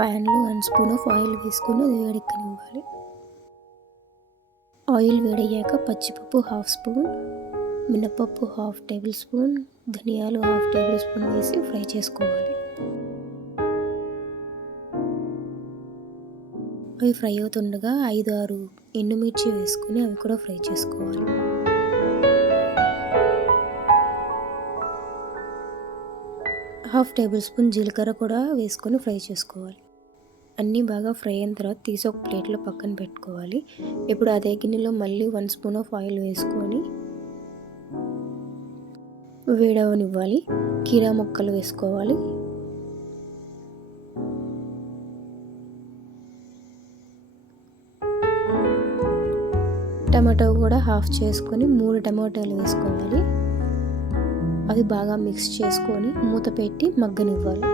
ప్యాన్లో 1 spoon of oil వేసుకొని అది వేడెక్కనివ్వాలి. ఆయిల్ వేడయ్యాక పచ్చిపప్పు 1/2 స్పూన్, మినపప్పు 1/2 టేబుల్ స్పూన్, ధనియాలు 1/2 టేబుల్ స్పూన్ వేసి ఫ్రై చేసుకోవాలి. అవి ఫ్రై అవుతుండగా 5-6 ఎండుమిర్చి వేసుకొని అవి కూడా ఫ్రై చేసుకోవాలి. 1/2 టేబుల్ స్పూన్ జీలకర్ర కూడా వేసుకొని ఫ్రై చేసుకోవాలి. అన్నీ బాగా ఫ్రై అయిన తర్వాత తీసి ఒక ప్లేట్లో పక్కన పెట్టుకోవాలి. ఇప్పుడు అదే గిన్నెలో మళ్ళీ 1 స్పూన్ ఆఫ్ ఆయిల్ వేసుకొని వేడవనివ్వాలి. కీరా ముక్కలు వేసుకోవాలి. టమాటో కూడా హాఫ్ చేసుకొని 3 టమాటాలు వేసుకోవాలి. అవి బాగా మిక్స్ చేసుకొని మూత పెట్టి మగ్గనివ్వాలి.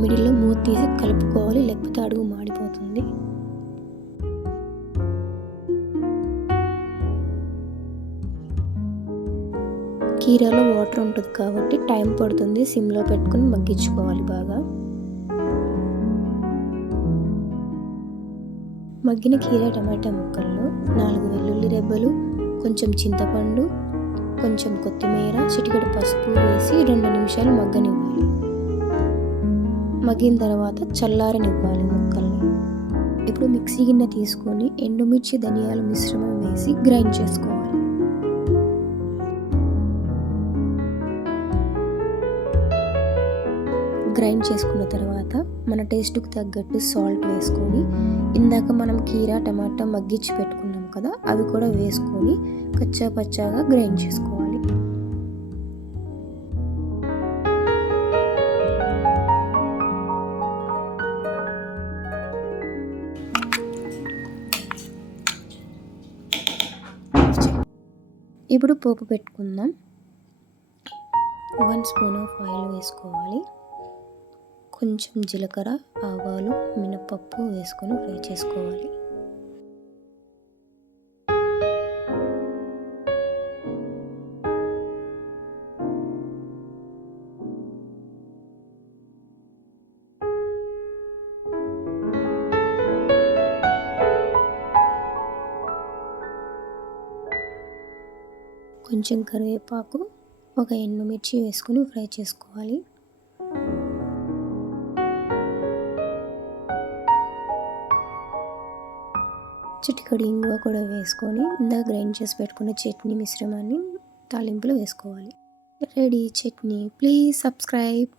మిడిల్లో మూత తీసి కలుపుకోవాలి, లేకపోతే అడుగు మాడిపోతుంది. కీరాలో వాటర్ ఉంటుంది కాబట్టి టైం పడుతుంది. సిమ్లో పెట్టుకొని మగ్గించుకోవాలి బాగా. మగ్గిన కీరా టమాటా ముక్కల్లో 4 వెల్లుల్లి రెబ్బలు, కొంచెం చింతపండు, కొంచెం కొత్తిమీర, చిటికెడు పసుపు వేసి 2 నిమిషాలు మగ్గనివ్వాలి. మగ్గిన తర్వాత చల్లారనివ్వాలి ముక్కల్ని. ఇప్పుడు మిక్సీ గిన్నె తీసుకొని ఎండుమిర్చి ధనియాల మిశ్రమం వేసి గ్రైండ్ చేసుకోవాలి. గ్రైండ్ చేసుకున్న తర్వాత మన టేస్ట్కి తగ్గట్టు సాల్ట్ వేసుకొని, ఇందాక మనం కీరా టమాటా మగ్గించి పెట్టుకున్నాం కదా, అవి కూడా వేసుకొని కచ్చా పచ్చాగా గ్రైండ్ చేసుకోవాలి. ఇప్పుడు పోపు పెట్టుకుందాం. 1 స్పూన్ ఆఫ్ ఆయిల్ వేసుకోవాలి. కొంచెం జీలకర్ర, ఆవాలు, మినపప్పు వేసుకొని ఫ్రై చేసుకోవాలి. కొంచెం కరివేపాకు, ఒక ఎండుమిర్చి వేసుకొని ఫ్రై చేసుకోవాలి. చిటికెడు ఇంగువ కూడా వేసుకొని ఇందాక గ్రైండ్ చేసి పెట్టుకున్న చట్నీ మిశ్రమాన్ని తాలింపులో వేసుకోవాలి. Ready chutney. Please subscribe.